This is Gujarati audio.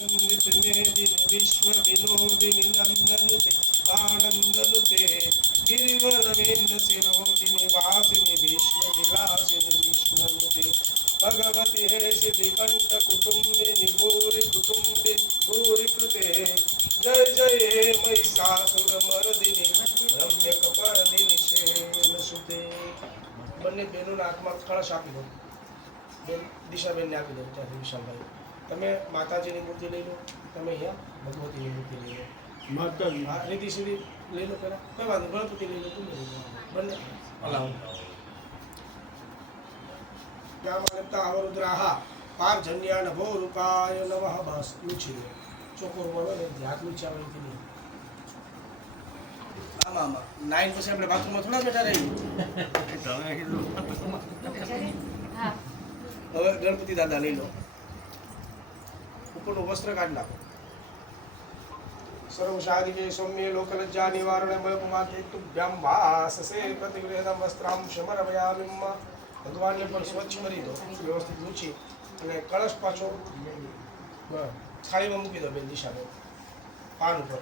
विश्व विनोदिनी नंदनुते आनंदनुते गिरिवरविंद शिरोदिनी वासिनी विश्व विलासिनी विष्णुनुते भगवती हे सिद्धिकंठ कुटुंबिनी गौरी कुटुंबी गौरी कृते जय जय हे महिषासुर मर्दिनी रम्य कपर्दिनी शैलसुते બંને બહેનોના હાથમાં કળશ આપી દો બેન દિશાબેનને આપી દો ત્યાંથી વિશાલભાઈ તમે માતાજીની મૂર્તિ લઈ લો તમે અહીંયા ભગવતીની મૂર્તિ લઈ લો માતાજી હા રીતિ સીધી લઈ લો પહેલાં કોઈ વાંધો ગણપતિ લઈ લો તમે લઈ લો બંને હલાવો ગામતા અવરુદ્રાહા પારજન્યા નભો રૂપાય નમઃ બસ લૂછી દો ચોખ્ખો બોલો ને હાથ લૂચ્યા હોય કે નહીં આમાં આમાં 9 પછી આપણે બાથરૂમમાં થોડા બેઠા રહીએ હવે ગણપતિ દાદા લઈ લો ઉપરનું વસ્ત્ર કાઢી નાખો સર્વશારીકે સૌમ્ય લોકલજ્જા નિવારણે મયપમાતે તુભ્યામ વાસસે પ્રતિગૃહદમ વસ્ત્રામ શમરવયામિમ ભગવાનને પણ સ્વચ્છ કરી દો વ્યવસ્થિત લૂછી અને કળશ પાછો થાળીમાં મૂકી દો બેન દિશાબેન પાન ઉપર